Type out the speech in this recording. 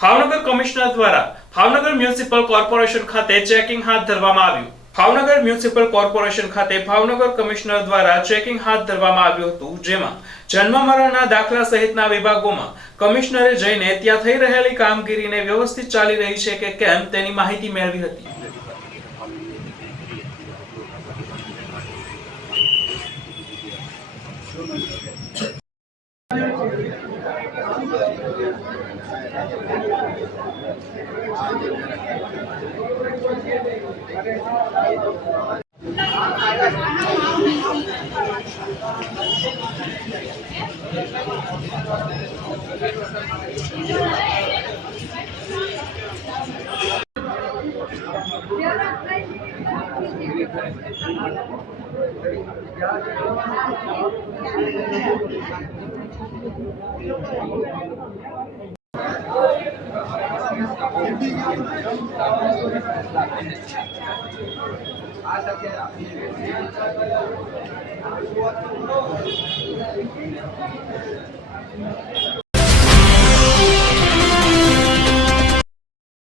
Bhavnagar commissioner દ્વારા Bhavnagar municipal corporation ખાતે checking હાથ ધરવામાં આવ્યું। ભાવનગર મ્યુનિસિપલ કોર્પોરેશન ખાતે ભાવનગર કમિશનર દ્વારા ચેકિંગ હાથ ધરવામાં આવ્યું હતું, જેમાં જન્મ મરણના દાખલા સહિતના વિભાગોમાં કમિશનરે જઈને ત્યાં થઈ રહેલી કામગીરીને વ્યવસ્થિત ચાલી રહી છે કે કેમ તેની માહિતી મેળવી હતી।